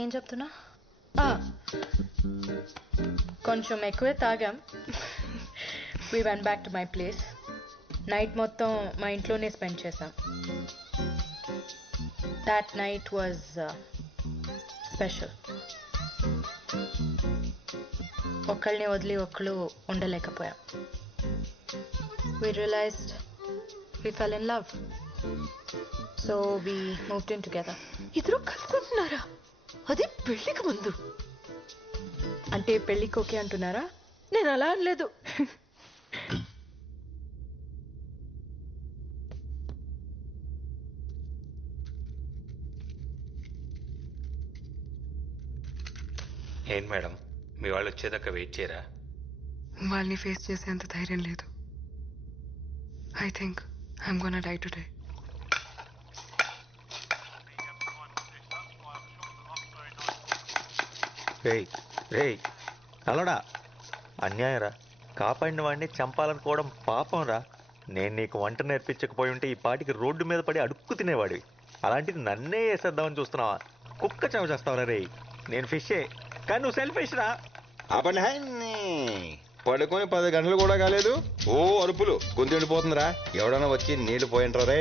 ఏం చెప్తున్నా? కొంచెం ఎక్కువే తాగాం. We went back to my place. Night మొత్తం మా ఇంట్లోనే స్పెండ్ చేసాం. That night was special. ఒకళ్ళని వదిలి ఒకళ్ళు ఉండలేకపోయాం. We realized we fell in love. So we moved in together. ఇద్దరు కలుసుకుంటున్నారా? అది పెళ్లికి ముందు. అంటే పెళ్ళికి ఓకే అంటున్నారా? నేను అలా అనలేదు. ఏంటి మేడం, మీ వాళ్ళు వచ్చేదాకా వెయిట్ చేయరా? వాళ్ళని ఫేస్ చేసేంత ధైర్యం లేదు. I think I'm gonna die today. రేయ్ రేయ్ అలడా, అన్యాయం రా. కాపాడిన వాడిని చంపాలనుకోవడం పాపం రా. నేను నీకు వంట నేర్పించకపోయి ఉంటే ఈ పాటికి రోడ్డు మీద పడి అడుక్కు తినేవాడివి. అలాంటిది నన్నే వేసేద్దామని చూస్తున్నావా? కుక్క చెవ చేస్తావరా రే. నేను ఫిషే, కానీ నువ్వు సెల్ఫిష్ రా. ఆపండి. పడుకొని 10 గంటలు కూడా కాలేదు, ఓ అరుపులు గొంతు ఎండిపోతుందిరా. ఎవడన్నా వచ్చి నీళ్లు పోయింట్రా రే.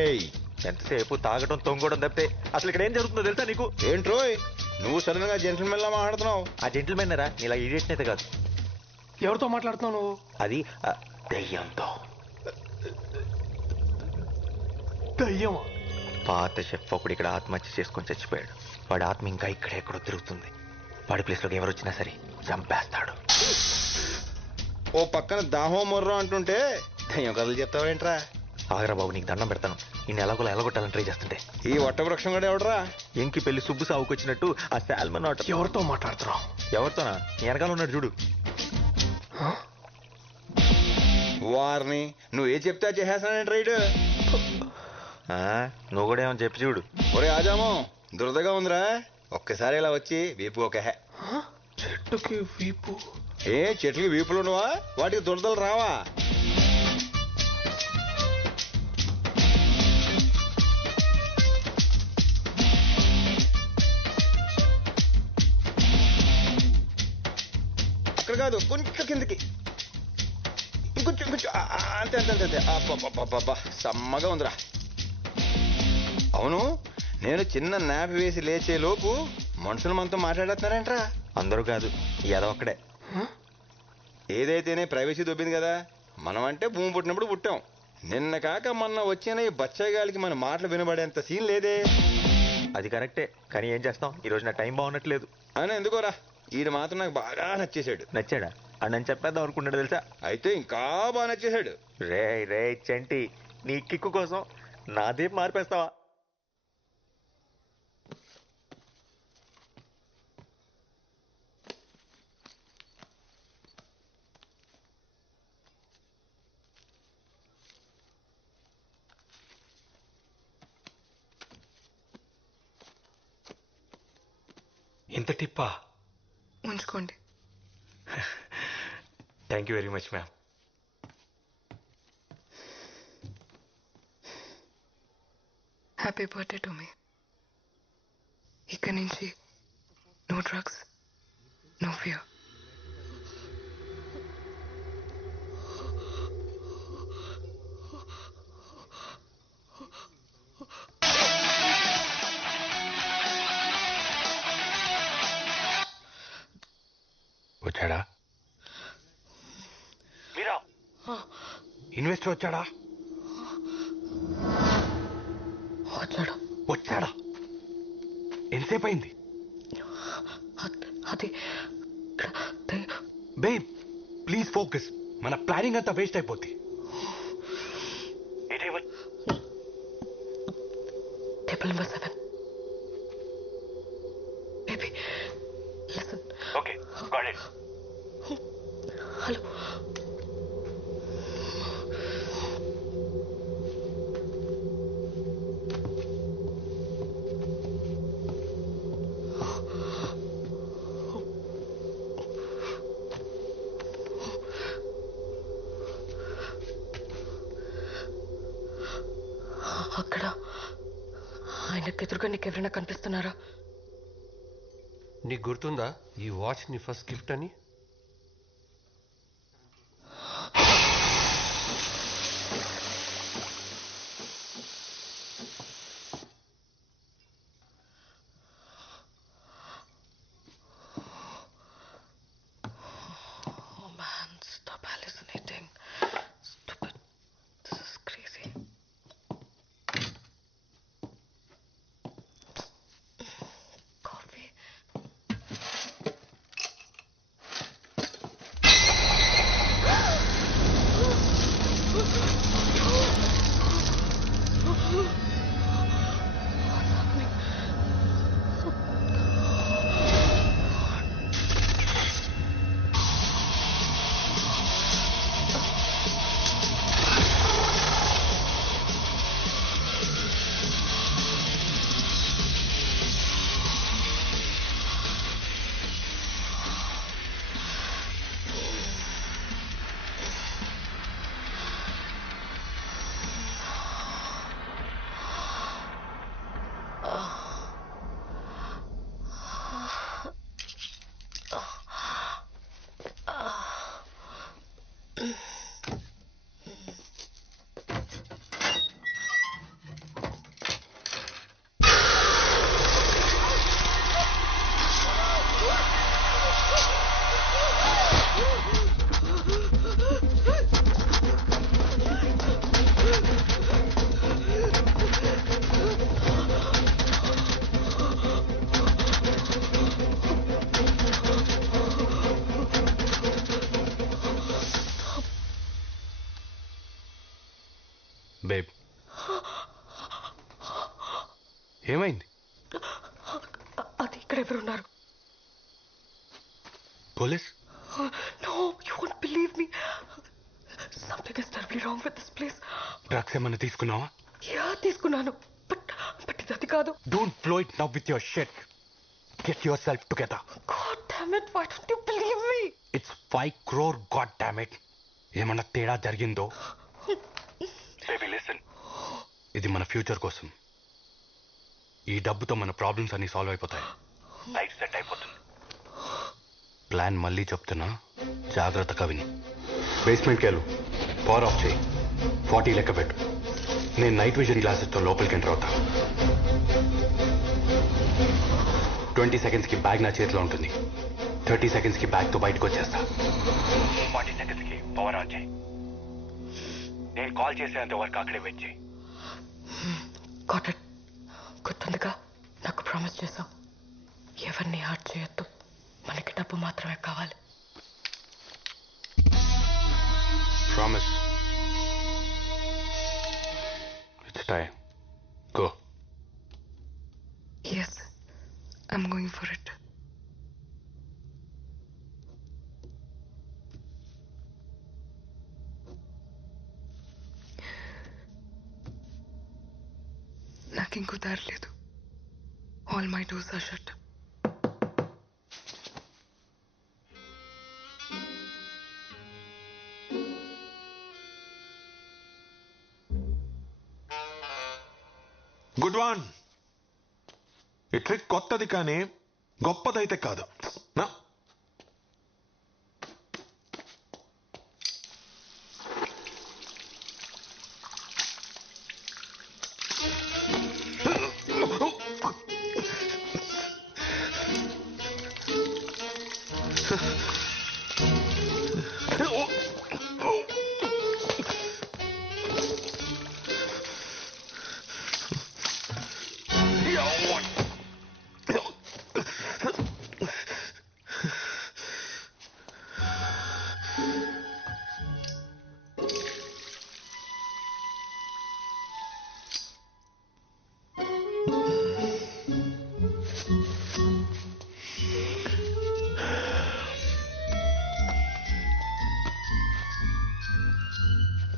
ఎంతసేపు తాగడం తొంగడం తప్పితే అసలు ఇక్కడ ఏం జరుగుతుందో తెలుసా నీకు? ఏంట్రోయ్ నువ్వు సడన్ గా జెంటిల్మెన్ లా మాట్లాడుతున్నావు? ఆ జెంటిల్మెన్ రా, నీలా ఇడియట్ అయితే కాదు. ఎవరితో మాట్లాడుతున్నావు నువ్వు? అది దెయ్యంతో. దయ్యమా? పాత షెఫ్ ఒకడు ఇక్కడ ఆత్మహత్య చేసుకొని చచ్చిపోయాడు. వాడి ఆత్మ ఇంకా ఇక్కడెక్కడో తిరుగుతుంది. వాడి ప్లేస్లోకి ఎవరు వచ్చినా సరే చంపేస్తాడు. ఓ పక్కన దాహో మొర్రో అంటుంటే దయ్యం కథలు చెప్తావేంట్రా? ఆగరా బాబు, నీకు దండం పెడతాను. ఈ ఎలాగోలా ఎలగొట్టాలని ట్రై చేస్తుంటే ఈ వట్టవృక్షం కూడా ఎవడరా? ఎంకి పెళ్లి సుబ్బు సాగుకొచ్చినట్టు ఆ శాల్మన్ ఆట. ఎవరితో మాట్లాడుతున్నావు? ఎవరితోనా? నీ వెనకాల ఉన్నాడు చూడు. వారిని నువ్వు ఏ చెప్తా చేసేస్తానంటే రైడ్. నువ్వు కూడా ఏమని చెప్పి చూడు. ఒరే ఆజామో, దురదగా ఉందిరా, ఒక్కసారి ఇలా వచ్చి వీపు ఒక చెట్టుకి వీపు? ఏ చెట్లకి వీపులు ఉండవా? వాటికి దురదలు రావా? అక్కడ కాదు, కొంచెం కిందకి, ఇంకొంచెం ఇంకొంచెం, అంతే అంతే అంతే అంతే. అబ్బా సమ్మగా ఉందిరా. అవును, నేను చిన్న నాపి వేసి లేచే లోపు మనుషులు మనతో మాట్లాడేస్తున్నారేంట్రా? అందరూ కాదు, ఏదో ఒక్కడే. ఏదైతేనే ప్రైవసీ దొబ్బింది కదా. మనం అంటే భూమి పుట్టినప్పుడు పుట్టాం. నిన్న కాక మొన్న వచ్చిన ఈ బచ్చగాలికి మన మాటలు వినబడేంత సీన్ లేదే. అది కరెక్టే, కానీ ఏం చేస్తాం, ఈ రోజు నా టైం బాగున్నట్లేదు. అని ఎందుకోరా, ఈయన మాత్రం నాకు బాగా నచ్చేశాడు. నచ్చాడా? అని నేను చెప్పేద్దాం అనుకున్నాడు తెలుసా? అయితే ఇంకా బాగా నచ్చేశాడు. రే రే చంటి, నీ కిక్కు కోసం నాదే మార్పేస్తావా? ఇంత టిప్పా? ఉంచుకోండి. Thank you very much ma'am. Happy birthday to me. ఇక్కడి నుంచి నో డ్రగ్స్, నో ఫియర్. వచ్చాడా? ఇన్వెస్టర్ వచ్చాడా? వచ్చాడు. వచ్చాడా? ఎంతసేపు అయింది? అది బేబ్ ప్లీజ్ ఫోకస్. మన ప్లానింగ్ అంతా వేస్ట్ అయిపోద్ది. Table number 7. Baby listen. Okay, got it. Hello. అక్కడ ఆయనకు ఎదురుగా నీకు ఎవరైనా కనిపిస్తున్నారా? నీకు గుర్తుందా ఈ వాచ్ నీ ఫస్ట్ గిఫ్ట్ అని? Oh man, stop hallucinating. Stupid. This is crazy. Coffee. What's happening? Babe, ఏమైంది? అది ఇక్కడ ఎవరు ఉన్నారు? Police? No, you won't believe me. Something is terribly wrong with this place. Drugs ఏమన్నా తీసుకున్నావా? Yeah, తీసుకున్నాను. But ఇది అది కాదు. Don't flow it now with your shit. Get your self together. God damn it, why don't you believe me? It's 5 crore, god damn it. ఏమన్నా తేడా జరిగిందో? Baby listen, ఇది మన ఫ్యూచర్ కోసం. ఈ డబ్బుతో మన ప్రాబ్లమ్స్ అన్ని సాల్వ్ అయిపోతాయి. లైఫ్ సెట్ అయిపోతుంది. ప్లాన్ మళ్ళీ చెప్తున్నా, జాగ్రత్తగా విని. బేస్మెంట్కి వెళ్ళు, పవర్ ఆఫ్ చేయి, 40 లెక్క పెట్టు. నేను నైట్ విజన్ గ్లాసెస్తో లోపలికి ఎంటర్ అవుతా. 20 సెకండ్స్కి బ్యాగ్ నా చేతిలో ఉంటుంది. 30 సెకండ్స్కి బ్యాగ్తో బయటకు వచ్చేస్తా. 40 సెకండ్స్కి పవర్ ఆన్ చేయి. నేను కాల్ చేసేంత వరకు అక్కడే వెయిట్ చేయి. Got it. గుర్తుందిగా, నాకు ప్రామిస్ చేశావు. ఎవరిని హార్ట్ చేయొద్దు, మనకి డబ్బు మాత్రమే కావాలి. Promise. It's time. Go. Yes, I'm going for it. నాకు ఇంకో దారి లేదు. All my doors are shut. Good one. ఈ ట్రిక్ కొత్తది కానీ గొప్పదైతే కాదు. నా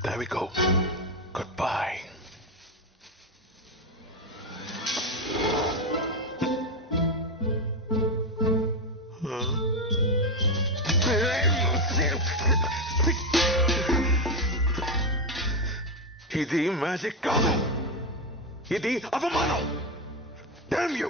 There we go. Goodbye. ఇది మ్యాజిక్ కాదు, ఇది అవమానం. Damn you!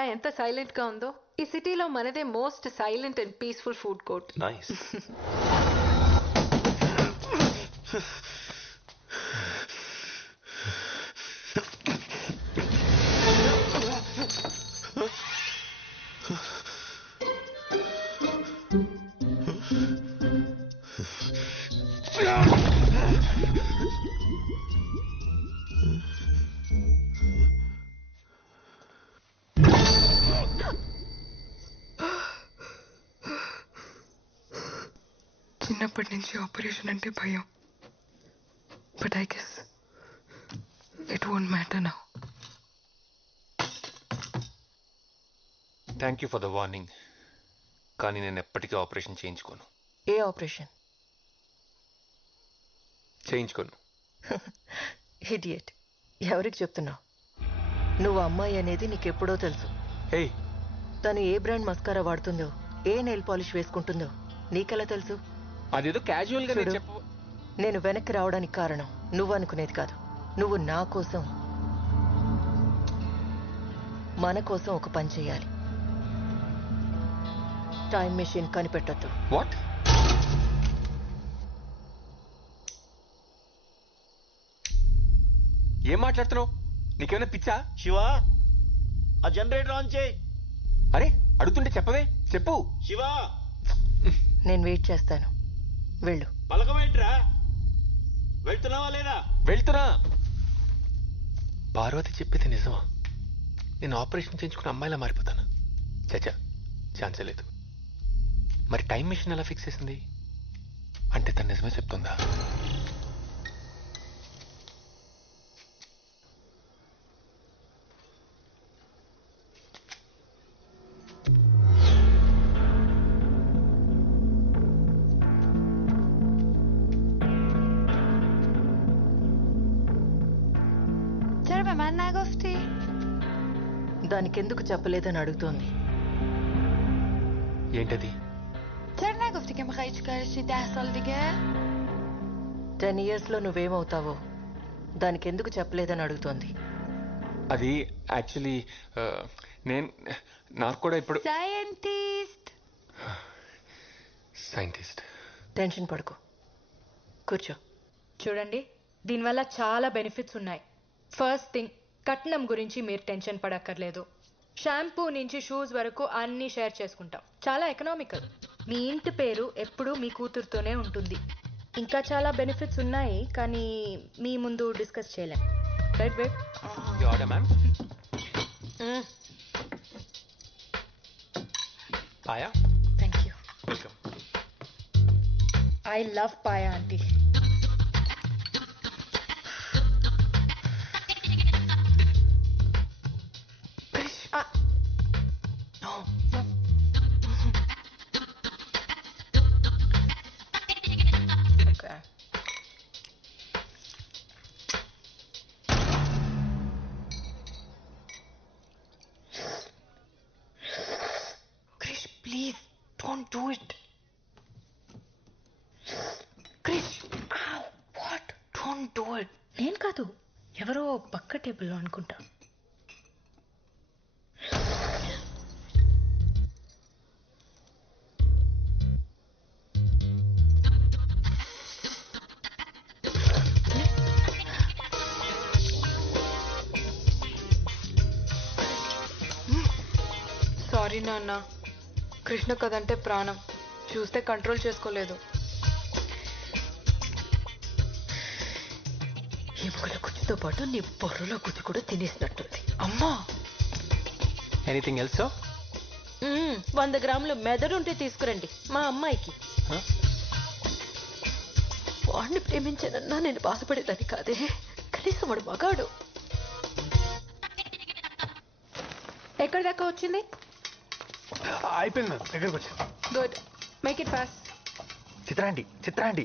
చూసారా ఎంత సైలెంట్ గా ఉందో? ఈ సిటీలో మనదే most silent and peaceful food court. Nice. చిన్నప్పటి నుంచి ఆపరేషన్ అంటే భయం. But I guess it won't matter now. Thank you for the warning, కానీ నేను ఎప్పటికీ ఆపరేషన్ చేయించుకోను. ఏ ఆపరేషన్? చేయించుకోను. ఇడియట్. ఎవరికి చెప్తున్నావు? నువ్వు అమ్మాయి అనేది నీకెప్పుడో తెలుసు. హే, తను ఏ బ్రాండ్ మస్కారా వాడుతుందో, ఏ నెయిల్ పాలిష్ వేసుకుంటుందో నీకెలా తెలుసు? అదేదో క్యాజువల్ గా చూడు, నేను వెనక్కి రావడానికి కారణం నువ్వు అనుకునేది కాదు. నువ్వు నా కోసం, మన కోసం ఒక పని చేయాలి. టైం మెషిన్ కనిపెట్టొద్దు. వాట్? ఏం మాట్లాడుతున్నావు? నీకేమైనా పిచ్చా? శివా, ఆ జనరేటర్ ఆన్ చేయి. అరే అడుగుతుంటే చెప్పవే, చెప్పు. శివా, నేను వెయిట్ చేస్తాను. వెళ్ళు. పలకమేంట్రా? వెళ్తున్నావా లేదా? వెళ్తున్నా. పార్వతి చెప్పేది నిజమా? నేను ఆపరేషన్ చేయించుకున్న అమ్మాయిలా మారిపోతాను? చచ్చా, ఛాన్సే లేదు. మరి టైం మిషన్ ఎలా ఫిక్స్ చేసింది? అంటే తను నిజమే చెప్తుందా? దానికెందుకు చెప్పలేదని అడుగుతోంది. ఏంటది? 10 years లో నువ్వేమవుతావో దానికెందుకు చెప్పలేదని అడుగుతోంది. అది యాక్చువల్లీ నాకు కూడా ఇప్పుడు సైంటిస్ట్. టెన్షన్ పడుకో, కూర్చో. చూడండి, దీనివల్ల చాలా బెనిఫిట్స్ ఉన్నాయి. ఫస్ట్ థింగ్, కట్నం గురించి మీరు టెన్షన్ పడక్కర్లేదు. షాంపూ నుంచి షూస్ వరకు అన్నీ షేర్ చేసుకుంటాం. చాలా ఎకనామికల్. మీ ఇంటి పేరు ఎప్పుడూ మీ కూతురుతోనే ఉంటుంది. ఇంకా చాలా బెనిఫిట్స్ ఉన్నాయి, కానీ మీ ముందు డిస్కస్ చేయలేం. Right babe? Ma'am. Paya, thank you. Welcome. I love paya aunty. Please, don't do it. Krish, ow, what? Don't do it. నేను కాదు, ఎవరో పక్క టేబుల్లో అనుకుంటా. సారీ నాన్న, కృష్ణ కదంటే ప్రాణం. చూస్తే కంట్రోల్ చేసుకోలేదు. ఎముకల కుచ్చితో పాటు నీ బొర్రలో కుచ్చి కూడా తినేసినట్టుంది. అమ్మా, ఎనీథింగ్ ఎల్స్? 100 గ్రాములు మెదడుంటే తీసుకురండి మా అమ్మాయికి. వాడిని ప్రేమించానన్నా నేను బాధపడేదాన్ని కాదే. కనీసం వాడు మగాడు. ఎక్కడి దాకా వచ్చింది? అయిపోయింది, దగ్గరకు వచ్చి. Good, make it fast. చిత్రాండి, చిత్రాండి.